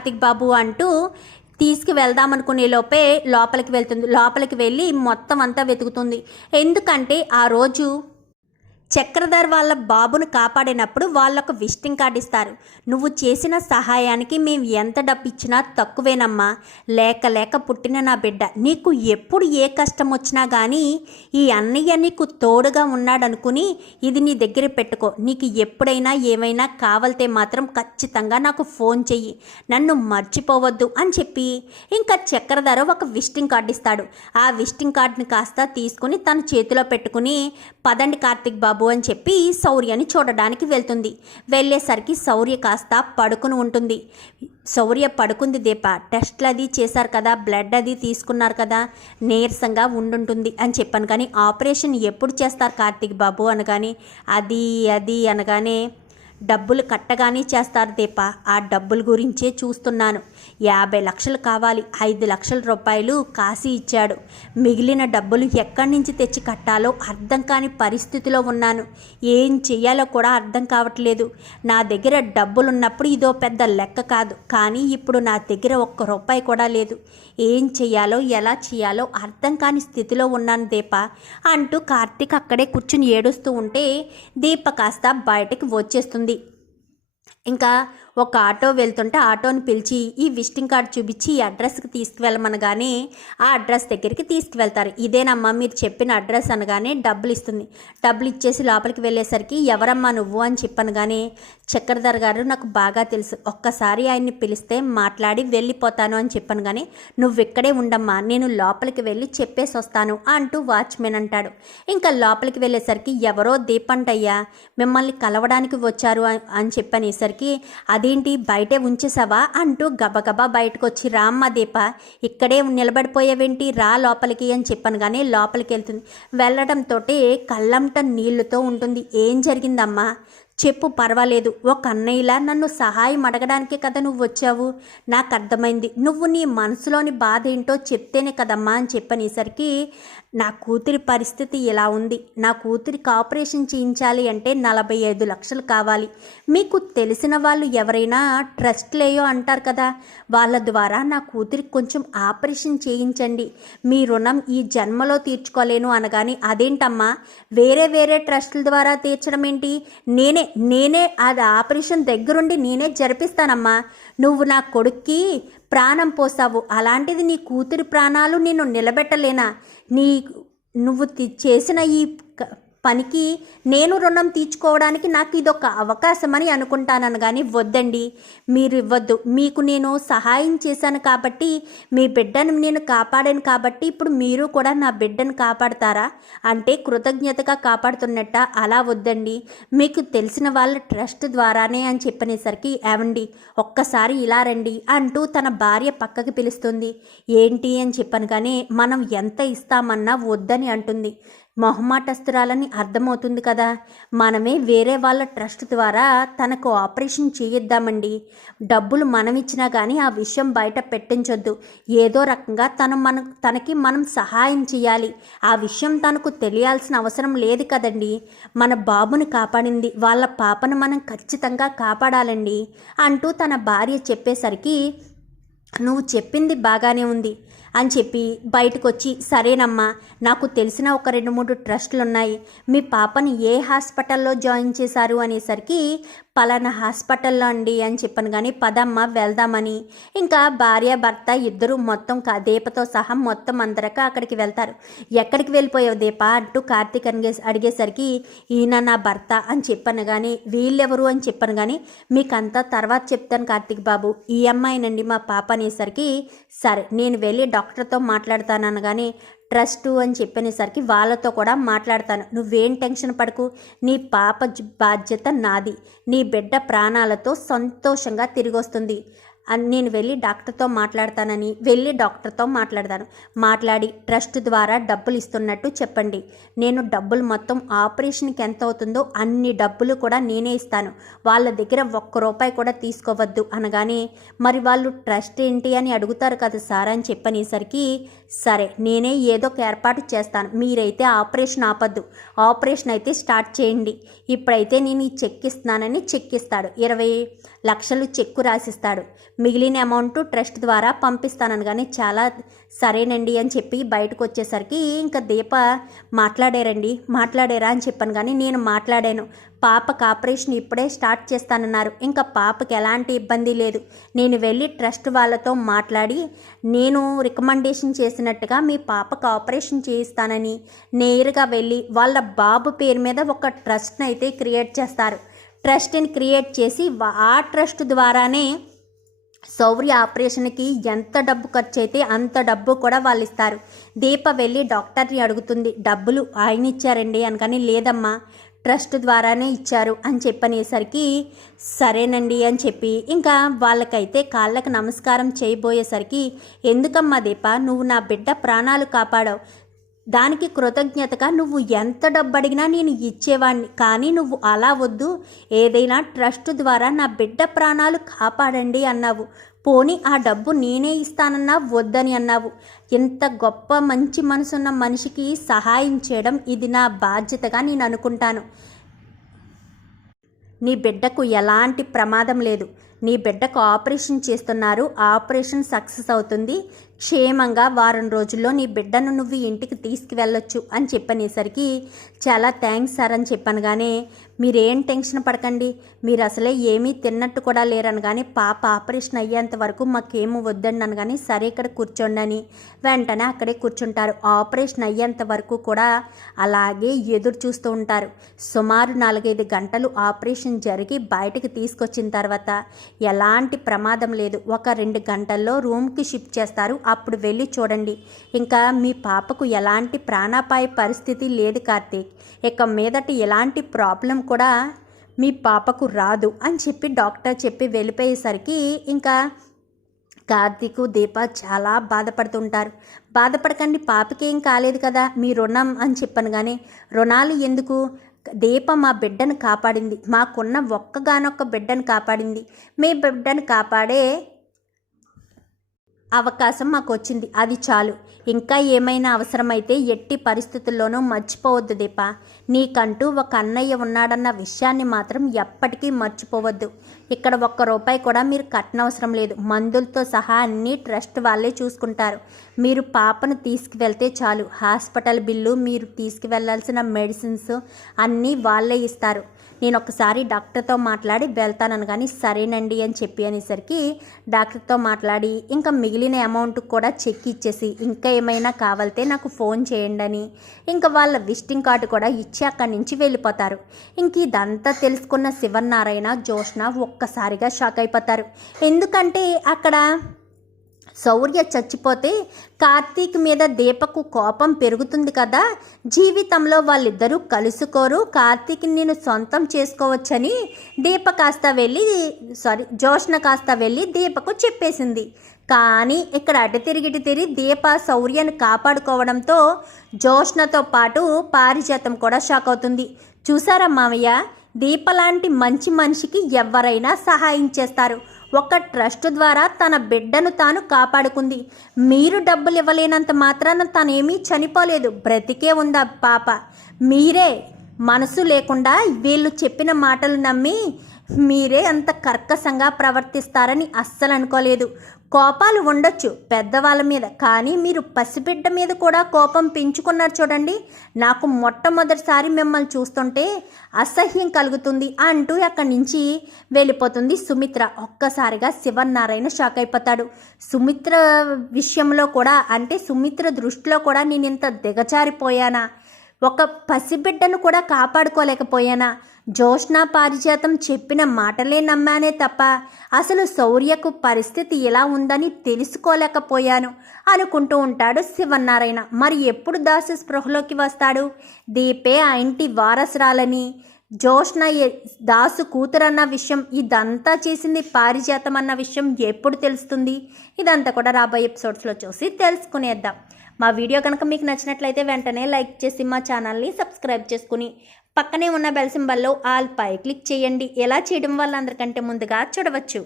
కార్తిక్ బాబు అంటూ తీసుకువెళ్దామనుకునే లోపే లోపలికి వెళ్తుంది. లోపలికి వెళ్ళి మొత్తం అంతా వెతుకుతుంది. ఎందుకంటే ఆ రోజు చక్రధర్ వాళ్ళ బాబును కాపాడినప్పుడు వాళ్ళొక విజిటింగ్ కార్డు ఇస్తారు. నువ్వు చేసిన సహాయానికి మేము ఎంత డబ్బు ఇచ్చినా తక్కువేనమ్మా. లేక లేక పుట్టిన నా బిడ్డ, నీకు ఎప్పుడు ఏ కష్టం వచ్చినా కానీ ఈ అన్నయ్య నీకు తోడుగా ఉన్నాడనుకుని ఇది నీ దగ్గర పెట్టుకో. నీకు ఎప్పుడైనా ఏమైనా కావాలితే మాత్రం ఖచ్చితంగా నాకు ఫోన్ చెయ్యి, నన్ను మర్చిపోవద్దు అని చెప్పి ఇంకా చక్రధర్ ఒక విజిటింగ్ కార్డు ఇస్తాడు. ఆ విజిటింగ్ కార్డుని కాస్త తీసుకుని తన చేతిలో పెట్టుకుని పదండి కార్తిక్ బాబు అని చెప్పి శౌర్యని చూడడానికి వెళ్తుంది. వెళ్ళేసరికి శౌర్య కాస్త పడుకుని ఉంటుంది. శౌర్య పడుకుంది. దీప టెస్ట్లు అది చేశారు కదా, బ్లడ్ అది తీసుకున్నారు కదా, నీరసంగా ఉండుంటుంది అని చెప్పాను. కానీ ఆపరేషన్ ఎప్పుడు చేస్తారు కార్తిక్ బాబు అనగానే అది అనగానే డబ్బులు కట్టగానే చేస్తారు దీప, ఆ డబ్బుల గురించే చూస్తున్నాను. 50 లక్షలు కావాలి, 5 లక్షల రూపాయలు కాశీ ఇచ్చాడు. మిగిలిన డబ్బులు ఎక్కడి నుంచి తెచ్చి కట్టాలో అర్థం కాని పరిస్థితిలో ఉన్నాను. ఏం చెయ్యాలో కూడా అర్థం కావట్లేదు. నా దగ్గర డబ్బులు ఉన్నప్పుడు ఇదో పెద్ద లెక్క కాదు, కానీ ఇప్పుడు నా దగ్గర 1 రూపాయి కూడా లేదు. ఏం చెయ్యాలో ఎలా చేయాలో అర్థం కాని స్థితిలో ఉన్నాను దీప అంటూ కార్తీక్ అక్కడే కూర్చుని ఏడుస్తూ ఉంటే దీప కాస్త బయటకు వచ్చేస్తుంది. ఇంకా ఒక ఆటో వెళ్తుంటే ఆటోని పిలిచి ఈ విజిటింగ్ కార్డు చూపించి ఈ అడ్రస్కి తీసుకువెళ్ళమనగానే ఆ అడ్రస్ దగ్గరికి తీసుకువెళ్తారు. ఇదేనమ్మా మీరు చెప్పిన అడ్రస్ అనగానే డబ్బులు ఇస్తుంది. డబ్బులు ఇచ్చేసి లోపలికి వెళ్ళేసరికి ఎవరమ్మా నువ్వు అని చెప్పనగానే చక్రధర్ గారు నాకు బాగా తెలుసు, ఒక్కసారి ఆయన్ని పిలిస్తే మాట్లాడి వెళ్ళిపోతాను అని చెప్పాను. కానీ నువ్వు ఇక్కడే ఉండమ్మా, నేను లోపలికి వెళ్ళి చెప్పేసి వస్తాను అంటూ వాచ్మెన్ అంటాడు. ఇంకా లోపలికి వెళ్ళేసరికి ఎవరో దీపంటయ్యా మిమ్మల్ని కలవడానికి వచ్చారు అని చెప్పనేసరికి అదేంటి బయటే ఉంచేసావా అంటూ గబగబా బయటకు వచ్చి రామ్మ దీప ఇక్కడే నిలబడిపోయేవేంటి, రా లోపలికి అని చెప్పాను. కానీ లోపలికి వెళ్తుంది. వెళ్ళడంతో కళ్ళంట నీళ్లతో ఉంటుంది. ఏం జరిగిందమ్మా చెప్పు, పర్వాలేదు. ఒక అన్నయ్యలా నన్ను సహాయం అడగడానికే కదా నువ్వు వచ్చావు, నాకు అర్థమైంది. నువ్వు నీ మనసులోని బాధ ఏంటో చెప్తేనే కదమ్మా అని చెప్పనేసరికి నా కూతురి పరిస్థితి ఇలా ఉంది, నా కూతురికి ఆపరేషన్ చేయించాలి అంటే 45 లక్షలు కావాలి. మీకు తెలిసిన వాళ్ళు ఎవరైనా ట్రస్ట్లేయో అంటారు కదా, వాళ్ళ ద్వారా నా కూతురికి కొంచెం ఆపరేషన్ చేయించండి, మీ రుణం ఈ జన్మలో తీర్చుకోలేను అనగాని అదేంటమ్మా వేరే ట్రస్టుల ద్వారా తీర్చడం ఏంటి, నేనే అది ఆపరేషన్ దగ్గరుండి నేనే జరిపిస్తానమ్మా. నువ్వు నా కొడుక్కి ప్రాణం పోసావు, అలాంటిది నీ కూతురి ప్రాణాలు నేను నిలబెట్టలేనా? నువ్వు చేసిన ఈ పనికి నేను రుణం తీర్చుకోవడానికి నాకు ఇదొక అవకాశం అని అనుకుంటానని. కానీ వద్దండి, మీరు ఇవ్వద్దు. మీకు నేను సహాయం చేశాను కాబట్టి, మీ బిడ్డను నేను కాపాడాను కాబట్టి ఇప్పుడు మీరు కూడా నా బిడ్డను కాపాడతారా అంటే కృతజ్ఞతగా కాపాడుతున్నట్ట, అలా వద్దండి. మీకు తెలిసిన వాళ్ళ ట్రస్ట్ ద్వారానే అని చెప్పనేసరికి ఏవండి ఒక్కసారి ఇలా రండి అంటూ తన భార్య పక్కకి పిలుస్తుంది. ఏంటి అని చెప్పాను. కానీ మనం ఎంత ఇస్తామన్నా వద్దని అంటుంది. మొహమాటస్తురాలని అర్థమవుతుంది కదా, మనమే వేరే వాళ్ళ ట్రస్ట్ ద్వారా తనకు ఆపరేషన్ చేయిద్దామండి. డబ్బులు మనం ఇచ్చినా కానీ ఆ విషయం బయట పెట్టించొద్దు. ఏదో రకంగా తనకి మనం సహాయం చేయాలి. ఆ విషయం తనకు తెలియాల్సిన అవసరం లేదు కదండి. మన బాబుని కాపాడింది, వాళ్ళ పాపను మనం ఖచ్చితంగా కాపాడాలండి అంటూ తన భార్య చెప్పేసరికి నువ్వు చెప్పింది బాగానే ఉంది అని చెప్పి బయటకు వచ్చి సరేనమ్మా, నాకు తెలిసిన ఒక 2-3 ట్రస్టులు ఉన్నాయి, మీ పాపని ఏ హాస్పిటల్లో జాయిన్ చేశారు అనేసరికి పలానా హాస్పిటల్లో అండి అని చెప్పాను. కానీ పదమ్మ వెళ్దామని ఇంకా భార్య భర్త ఇద్దరు మొత్తం దీపతో సహా మొత్తం అందరక అక్కడికి వెళ్తారు. ఎక్కడికి వెళ్ళిపోయావు దీప అంటూ కార్తీక్ అడిగేసరికి ఈయన నా భర్త అని చెప్పాను. కానీ వీళ్ళెవరు అని చెప్పాను. కానీ మీకంతా తర్వాత చెప్తాను కార్తీక్ బాబు, ఈ అమ్మాయినండి మా పాప అనేసరికి సరే నేను వెళ్ళి డాక్టర్తో మాట్లాడతాను అనగానే ట్రస్టు అని చెప్పనేసరికి వాళ్ళతో కూడా మాట్లాడతాను, నువ్వేం టెన్షన్ పడకు, నీ పాప బాధ్యత నాది, నీ బిడ్డ ప్రాణాలతో సంతోషంగా తిరిగి వస్తుంది అని నేను వెళ్ళి డాక్టర్తో మాట్లాడతానని వెళ్ళి డాక్టర్తో మాట్లాడి ట్రస్ట్ ద్వారా డబ్బులు ఇస్తున్నట్టు చెప్పండి. నేను డబ్బులు మొత్తం ఆపరేషన్కి ఎంత అవుతుందో అన్ని డబ్బులు కూడా నేనే ఇస్తాను, వాళ్ళ దగ్గర 1 రూపాయి కూడా తీసుకోవద్దు అనగానే మరి వాళ్ళు ట్రస్ట్ ఏంటి అని అడుగుతారు కదా సార్ అని చెప్పనేసరికి సరే నేనే ఏదో ఒక ఏర్పాటు చేస్తాను, మీరైతే ఆపరేషన్ ఆపద్దు, ఆపరేషన్ అయితే స్టార్ట్ చేయండి, ఇప్పుడైతే నేను ఈ చెక్ ఇస్తున్నానని చెక్ ఇస్తాడు. 20 లక్షలు చెక్కు రాసిస్తాడు. మిగిలిన అమౌంట్ ట్రస్ట్ ద్వారా పంపిస్తానని కానీ చాలా సరేనండి అని చెప్పి బయటకు వచ్చేసరికి ఇంకా దీప మాట్లాడారా అని చెప్పాను కానీ నేను మాట్లాడాను. పాపకు ఆపరేషన్ ఇప్పుడే స్టార్ట్ చేస్తానన్నారు. ఇంకా పాపకి ఎలాంటి ఇబ్బంది లేదు. నేను వెళ్ళి ట్రస్ట్ వాళ్ళతో మాట్లాడి నేను రికమెండేషన్ చేసినట్టుగా మీ పాపకు ఆపరేషన్ చేయిస్తానని నేరుగా వెళ్ళి వాళ్ళ బాబు పేరు మీద ఒక ట్రస్ట్ని అయితే క్రియేట్ చేస్తారు. ట్రస్ట్ని క్రియేట్ చేసి ఆ ట్రస్ట్ ద్వారానే శౌర్య ఆపరేషన్కి ఎంత డబ్బు ఖర్చు అయితే అంత డబ్బు కూడా వాళ్ళు ఇస్తారు. దీప వెళ్ళి డాక్టర్ని అడుగుతుంది, డబ్బులు ఆయన ఇచ్చారండి అని. కానీ లేదమ్మా, ట్రస్ట్ ద్వారానే ఇచ్చారు అని చెప్పనేసరికి సరేనండి అని చెప్పి ఇంకా వాళ్ళకైతే కాళ్ళకు నమస్కారం చేయబోయేసరికి, ఎందుకమ్మా దీప, నువ్వు నా బిడ్డ ప్రాణాలు కాపాడావు, దానికి కృతజ్ఞతగా నువ్వు ఎంత డబ్బు అడిగినా నేను ఇచ్చేవాడిని, కానీ నువ్వు అలా వద్దు, ఏదైనా ట్రస్ట్ ద్వారా నా బిడ్డ ప్రాణాలు కాపాడండి అన్నావు. పోనీ ఆ డబ్బు నేనే ఇస్తానన్నా వద్దని అన్నావు. ఇంత గొప్ప మంచి మనసున్న మనిషికి సహాయం చేయడం ఇది నా బాధ్యతగా నేను అనుకుంటాను. నీ బిడ్డకు ఎలాంటి ప్రమాదం లేదు. నీ బిడ్డకు ఆపరేషన్ చేస్తున్నారు. ఆపరేషన్ సక్సెస్ అవుతుంది. క్షేమంగా వారం రోజుల్లో నీ బిడ్డను నువ్వు ఇంటికి తీసుకువెళ్ళొచ్చు అని చెప్పనేసరికి చాలా థ్యాంక్స్ సార్ అని చెప్పాను. కానీ మీరేం టెన్షన్ పడకండి, మీరు అసలే ఏమీ తిన్నట్టు కూడా లేరని. కానీ పాప ఆపరేషన్ అయ్యేంత వరకు మాకేమో వద్దండి అని. కానీ సరే ఇక్కడ కూర్చోండి అని వెంటనే అక్కడే కూర్చుంటారు. ఆపరేషన్ అయ్యేంత వరకు కూడా అలాగే ఎదురు చూస్తూ ఉంటారు. సుమారు 4-5 గంటలు ఆపరేషన్ జరిగి బయటకు తీసుకొచ్చిన తర్వాత ఎలాంటి ప్రమాదం లేదు. ఒక 2 గంటల్లో రూమ్కి షిఫ్ట్ చేస్తారు. అప్పుడు వెళ్ళి చూడండి. ఇంకా మీ పాపకు ఎలాంటి ప్రాణాపాయ పరిస్థితి లేదు కార్తీక్. ఇక మీదట ఎలాంటి ప్రాబ్లం కూడా మీ పాపకు రాదు అని చెప్పి డాక్టర్ చెప్పి వెళ్ళిపోయేసరికి ఇంకా కార్తీక్ దీప చాలా బాధపడుతుంటారు. బాధపడకండి, పాపకి ఏం కాలేదు కదా, మీ రుణం అని చెప్పాను. కానీ రుణాలు ఎందుకు, దీప మా బిడ్డను కాపాడింది, మాకున్న ఒక్కగానొక్క బిడ్డను కాపాడింది. మీ బిడ్డను కాపాడే అవకాశం మాకు వచ్చింది, అది చాలు. ఇంకా ఏమైనా అవసరమైతే ఎట్టి పరిస్థితుల్లోనూ మర్చిపోవద్దు దీప. నీకంటూ ఒక అన్నయ్య ఉన్నాడన్న విషయాన్ని మాత్రం ఎప్పటికీ మర్చిపోవద్దు. ఇక్కడ ₹1 కూడా మీరు కట్టనవసరం లేదు. మందులతో సహా అన్నీ ట్రస్ట్ వాళ్ళే చూసుకుంటారు. మీరు పాపను తీసుకువెళ్తే చాలు. హాస్పిటల్ బిల్లు, మీరు తీసుకువెళ్లాల్సిన మెడిసిన్స్ అన్నీ వాళ్ళే ఇస్తారు. నేను ఒకసారి డాక్టర్తో మాట్లాడి వెళ్తానని. కానీ సరేనండి అని చెప్పి అనేసరికి డాక్టర్తో మాట్లాడి ఇంకా మిగిలిన అమౌంట్ కూడా చెక్ ఇచ్చేసి ఇంకా ఏమైనా కావాలితే నాకు ఫోన్ చేయండి అని ఇంకా వాళ్ళ విజిటింగ్ కార్డు కూడా ఇచ్చి అక్కడి నుంచి వెళ్ళిపోతారు. ఇంక ఇదంతా తెలుసుకున్న శివనారాయణ, జోష్న ఒక్కసారిగా షాక్ అయిపోతారు. ఎందుకంటే అక్కడ శౌర్య చచ్చిపోతే కార్తీక్ మీద దీపకు కోపం పెరుగుతుంది కదా, జీవితంలో వాళ్ళిద్దరూ కలుసుకోరు, కార్తీక్ని నేను సొంతం చేసుకోవచ్చని జోష్న కాస్త వెళ్ళి దీపకు చెప్పేసింది. కానీ ఇక్కడ అటు తిరిగి దీప శౌర్యను కాపాడుకోవడంతో జోష్నతో పాటు పారిజాతం కూడా షాక్ అవుతుంది. చూసారా మామయ్య, దీప లాంటి మంచి మనిషికి ఎవరైనా సహాయం చేస్తారు. ఒక ట్రస్ట్ ద్వారా తన బిడ్డను తాను కాపాడుకుంది. మీరు డబ్బులు ఇవ్వలేనంత మాత్రాన తనేమీ చనిపోలేదు, బ్రతికే ఉందా పాప. మీరే మనసు లేకుండా వీళ్ళు చెప్పిన మాటలు నమ్మి మీరే అంత కర్కశంగా ప్రవర్తిస్తారని అస్సలు అనుకోలేదు. కోపాలు ఉండొచ్చు పెద్దవాళ్ళ మీద, కానీ మీరు పసిబిడ్డ మీద కూడా కోపం పెంచుకున్నారు చూడండి. నాకు మొట్టమొదటిసారి మిమ్మల్ని చూస్తుంటే అసహ్యం కలుగుతుంది అంటూ అక్కడి నుంచి వెళ్ళిపోతుంది సుమిత్ర. ఒక్కసారిగా శివనారాయణ షాక్ అయిపోతాడు. సుమిత్ర విషయంలో కూడా, అంటే సుమిత్ర దృష్టిలో కూడా నేను ఇంత దిగజారిపోయానా, ఒక పసిబిడ్డను కూడా కాపాడుకోలేకపోయానా, జోష్న పారిజాతం చెప్పిన మాటలే నమ్మానే తప్ప అసలు శౌర్యకు పరిస్థితి ఎలా ఉందని తెలుసుకోలేకపోయాను అనుకుంటూ ఉంటాడు శివనారాయణ. మరి ఎప్పుడు దాసు స్పృహలోకి వస్తాడు? దీపే ఆ ఇంటి వారసురాలని, జోష్న దాసు కూతురన్న విషయం, ఇదంతా చేసింది పారిజాతం అన్న విషయం ఎప్పుడు తెలుస్తుంది? ఇదంతా కూడా రాబోయే ఎపిసోడ్స్లో చూసి తెలుసుకునేద్దాం. మా వీడియో కనుక మీకు నచ్చినట్లయితే వెంటనే లైక్ చేసి మా ఛానల్ని సబ్స్క్రైబ్ చేసుకుని పక్కనే ఉన్న బెల్ సింబల్లో ఆల్ పై క్లిక్ చేయండి. ఎలా చేయడం వల్ల అందరికంటే ముందుగా చూడవచ్చు.